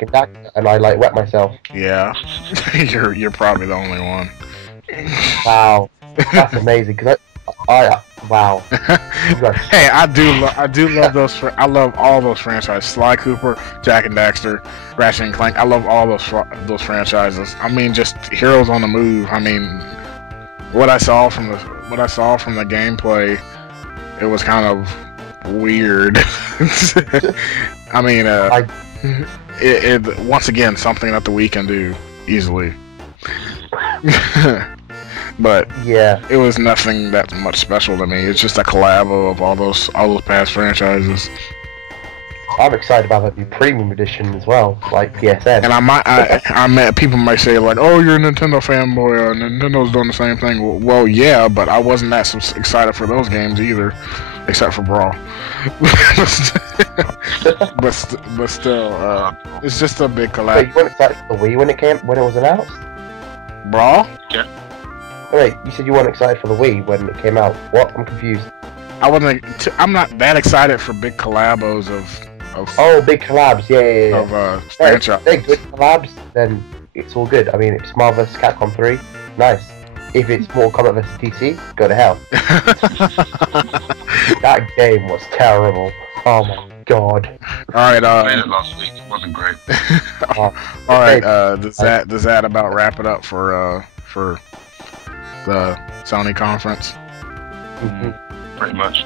fucking actor, and I like wet myself. Yeah, you're probably the only one. Wow, that's amazing. Because wow. Hey, I do love those. I love all those franchises: Sly Cooper, Jak and Daxter, Ratchet and Clank. I love all those franchises. I mean, just heroes on the move. I mean, what I saw from the gameplay, it was kind of weird. I mean, it once again something that the Wii can do easily. But yeah, it was nothing that much special to me. It's just a collab of all those past franchises. I'm excited about that new premium edition as well, like PSN. And I met people might say like, "Oh, you're a Nintendo fanboy. Nintendo's doing the same thing." Well, yeah, but I wasn't that excited for those games either, except for Brawl. but still, it's just a big collab. Wait, you weren't excited for the Wii when it was announced? Brawl? Yeah. Oh, wait, you said you weren't excited for the Wii when it came out. What? I'm confused. I'm not that excited for big collabos of. Oh, big collabs, yeah. Of franchise. If they're good collabs, then it's all good. I mean, if it's Marvel vs. Capcom 3, nice. If it's Mortal Kombat vs. DC, go to hell. That game was terrible. Oh my god. Alright, I played it last week. It wasn't great. Alright, does that about wrap it up for the Sony conference? Mm-hmm. Pretty much.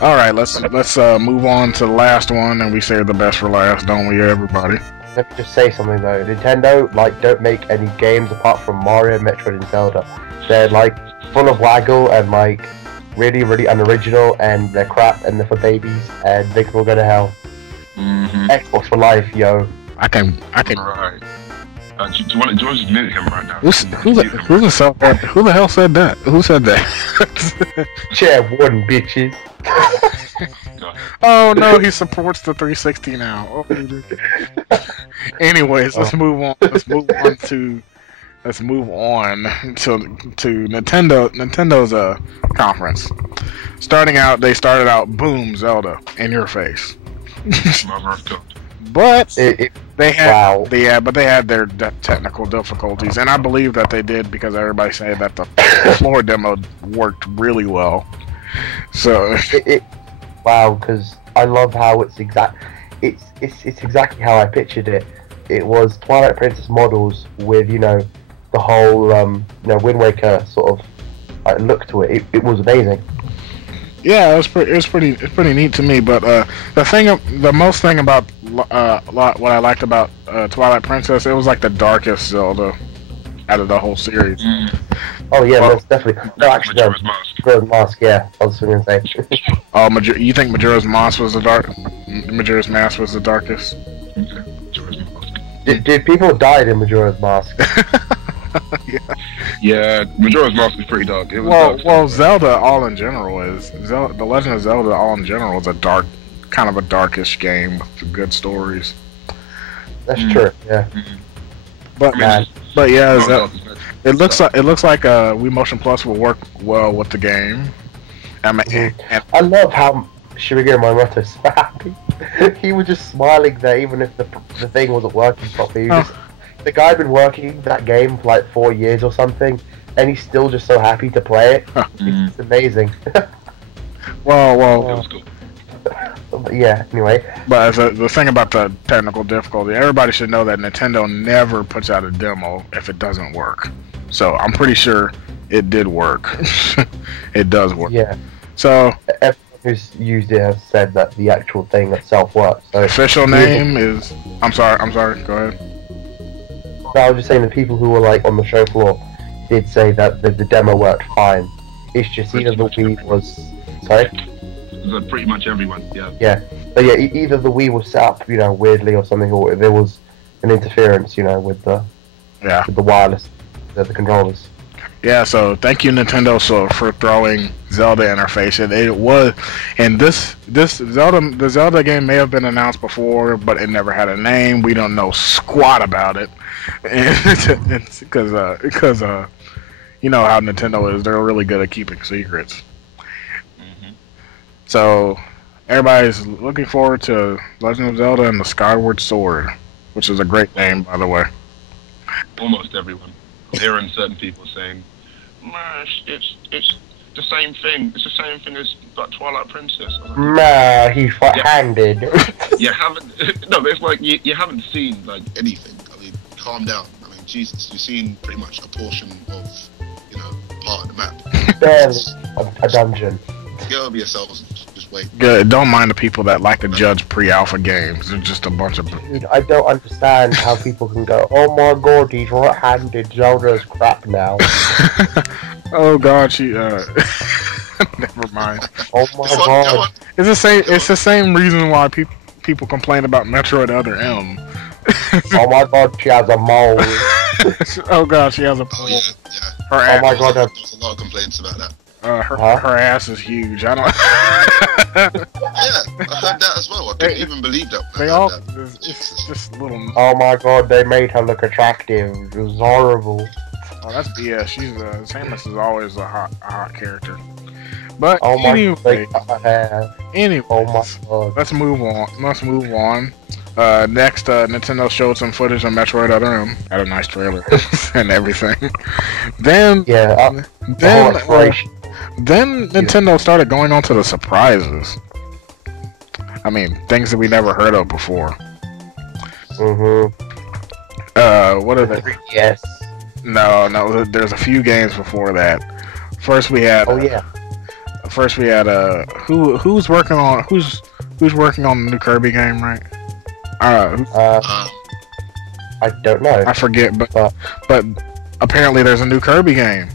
All right, let's move on to the last one, and we save the best for last, don't we, everybody? Let me just say something though. Nintendo don't make any games apart from Mario, Metroid, and Zelda. They're full of waggle and really, really unoriginal, and they're crap and they're for babies, and they can all go to hell. Mm-hmm. Xbox for life, yo. I can. Right. Do you want to just mute him right now? Who the hell said that? Who said that? Chair one, bitches. Oh no, he supports the 360 now. Oh. Anyways, let's move on. Let's move on to Nintendo's conference. They started out, boom, Zelda in your face. Mother of God. But they had their technical difficulties, and I believe that they did because everybody said that the floor demo worked really well. So wow, because I love how it's exactly how I pictured it. It was Twilight Princess models with the whole Wind Waker sort of look to it. It was amazing. Yeah, it was pretty neat to me. But the most thing about what I liked about Twilight Princess, it was like the darkest Zelda out of the whole series. Mm. Oh yeah, that's definitely. No, actually, Majora's Mask. Majora's Mask. Yeah, I was going to say. Oh, you think Majora's Mask was the darkest? Yeah, Majora's Mask. Dude, people died in Majora's Mask. Yeah, Majora's Mask is pretty dark. It was well, Zelda all in general is The Legend of Zelda all in general is a kind of a darkish game with good stories. That's true. Yeah. Mm-hmm. But yeah, it looks like Wii Motion Plus will work well with the game. I love how Shigeru Miyamoto's so happy. He was just smiling there, even if the thing wasn't working properly. The guy had been working that game for 4 years or something, and he's still just so happy to play it. It's amazing. Well. Yeah, anyway. But the thing about the technical difficulty, everybody should know that Nintendo never puts out a demo if it doesn't work. So I'm pretty sure it did work. It does work. Yeah. So everyone who's used it has said that the actual thing itself works. So official name is. I'm sorry. Go ahead. So I was just saying the people who were on the show floor did say that the demo worked fine. It's just either the Wii was. Sorry. Pretty much everyone, yeah. Yeah, but yeah, either the Wii was set up, weirdly or something, or there was an interference, with the wireless, the controllers. Yeah, so thank you Nintendo for throwing Zelda in our face. It was, and the Zelda game may have been announced before, but it never had a name. We don't know squat about it, because you know how Nintendo is. They're really good at keeping secrets. So, everybody's looking forward to Legend of Zelda and the Skyward Sword, which is a great name, by the way. Almost everyone. I'm hearing certain people saying, it's the same thing. It's the same thing as like Twilight Princess. Nah, he's handed. You haven't. No, but it's like you haven't seen like anything. I mean, calm down. I mean, Jesus, you've seen pretty much a portion of, part of the map. Barely a dungeon. Get over yourselves. Just wait. Good. Don't mind the people that like to judge pre-alpha games. They're just a bunch of. Dude, I don't understand how people can go, oh my god, he's right-handed, Zelda's crap now. Oh god, she never mind. Oh my god. It's the same reason why people complain about Metroid Other M. Oh my god, she has a mole. Oh god, she has a mole. Oh yeah. Her Oh ass, my god, There's a lot of complaints about that. her ass is huge. I don't. Yeah, I heard that as well. I couldn't even believe that. They all. It's just little. Oh my god, they made her look attractive. It was horrible. Oh, that's BS. She's Samus is always a hot character. But Oh my anyway, god, they cut her hair. Oh my god. let's move on. Next, Nintendo showed some footage of Metroid Other M. Had a nice trailer and everything. Then Nintendo started going on to the surprises. I mean, things that we never heard of before. What are they? Yes. No. There's a few games before that. First we had. Who's working on the new Kirby game, right? I don't know. I forget, but apparently there's a new Kirby game.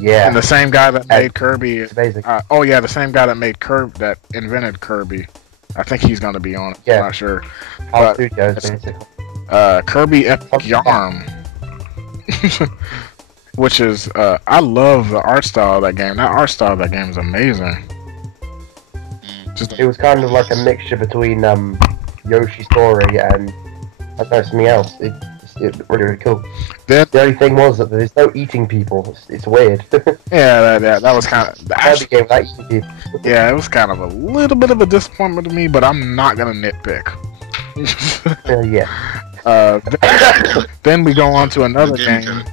Yeah. And the same guy that made Kirby. Amazing. The same guy that made that invented Kirby. I think he's gonna be on it. Yeah. I'm not sure. Our studios, basically. Kirby Epic Yarn. Which is, I love the art style of that game. That art style of that game is amazing. It was kind of like a mixture between Yoshi's Story and something else. It's really cool. The only thing was that there's no eating people. It's weird. Yeah, that was kind of. Kirby game without eating people. Yeah, it was kind of a little bit of a disappointment to me, but I'm not gonna nitpick. Yeah. Then we go on to another game.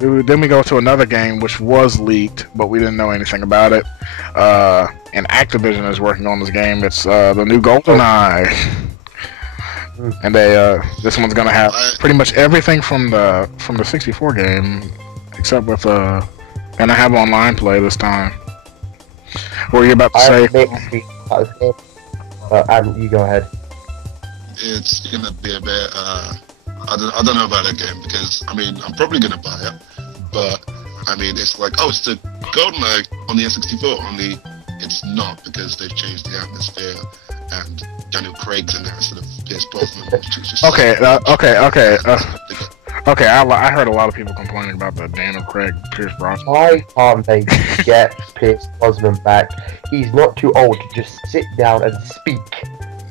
Then we go to another game which was leaked, but we didn't know anything about it. And Activision is working on this game. It's the new GoldenEye. And this one's gonna have pretty much everything from the 64 game, except with gonna have online play this time. What were you about to say? You go ahead. It's gonna be a bit. I don't know about that game because I mean I'm probably gonna buy it, but I mean it's like it's the GoldenEye on the N64, only it's not because they've changed the atmosphere and Daniel Craig's in there instead of Pierce Brosnan. Okay. I heard a lot of people complaining about the Daniel Craig Pierce Brosnan. Why can't they get Pierce Brosnan back? He's not too old to just sit down and speak.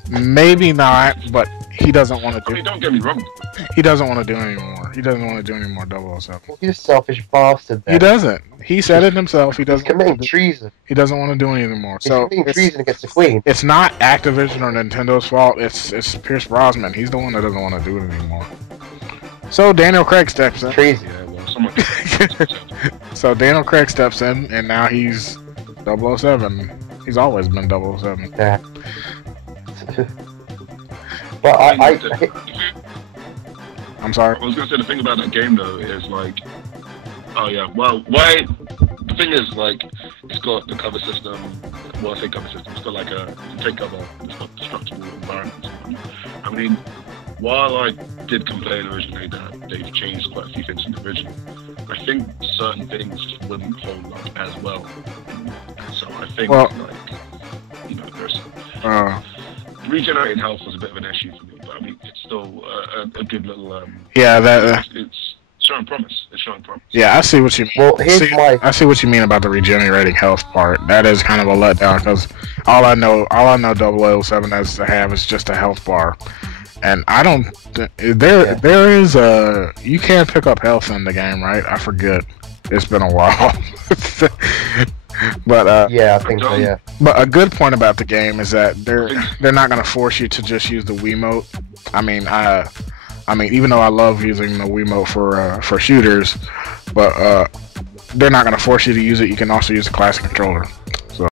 Maybe not, but he doesn't want to do. I mean, don't get me wrong. He doesn't want to do anymore. He doesn't want to do any more 007. He's a selfish bastard. Then. He doesn't. He said it himself. He doesn't. He's committing treason. He doesn't want to do anything more. He's committing treason against the Queen. It's not Activision or Nintendo's fault. It's Pierce Brosnan. He's the one that doesn't want to do it anymore. So Daniel Craig steps in. Treason. Yeah, well, someone. So Daniel Craig steps in, and now he's 007. He's always been 007. Yeah. But I'm sorry. I was gonna say the thing about that game though is like, oh yeah, well, why? The thing is like, it's got the cover system. Well, I say cover system. It's got like a take cover. It's got destructible environments. I mean, while I did complain originally that they've changed quite a few things from the original, I think certain things just wouldn't hold up as well. So I think there's regenerating health was a bit of an issue for me, but I mean it's still a good little. It's showing promise. It's showing promise. Yeah, I see what you mean. Well, I see what you mean about the regenerating health part. That is kind of a letdown because all I know 007 has to have is just a health bar, and I don't. There is you can't pick up health in the game, right? I forget. It's been a while. But Yeah, I think so. Yeah. but a good point about the game is that they're not gonna force you to just use the Wiimote. I mean, even though I love using the Wiimote for shooters, but they're not gonna force you to use it. You can also use a classic controller.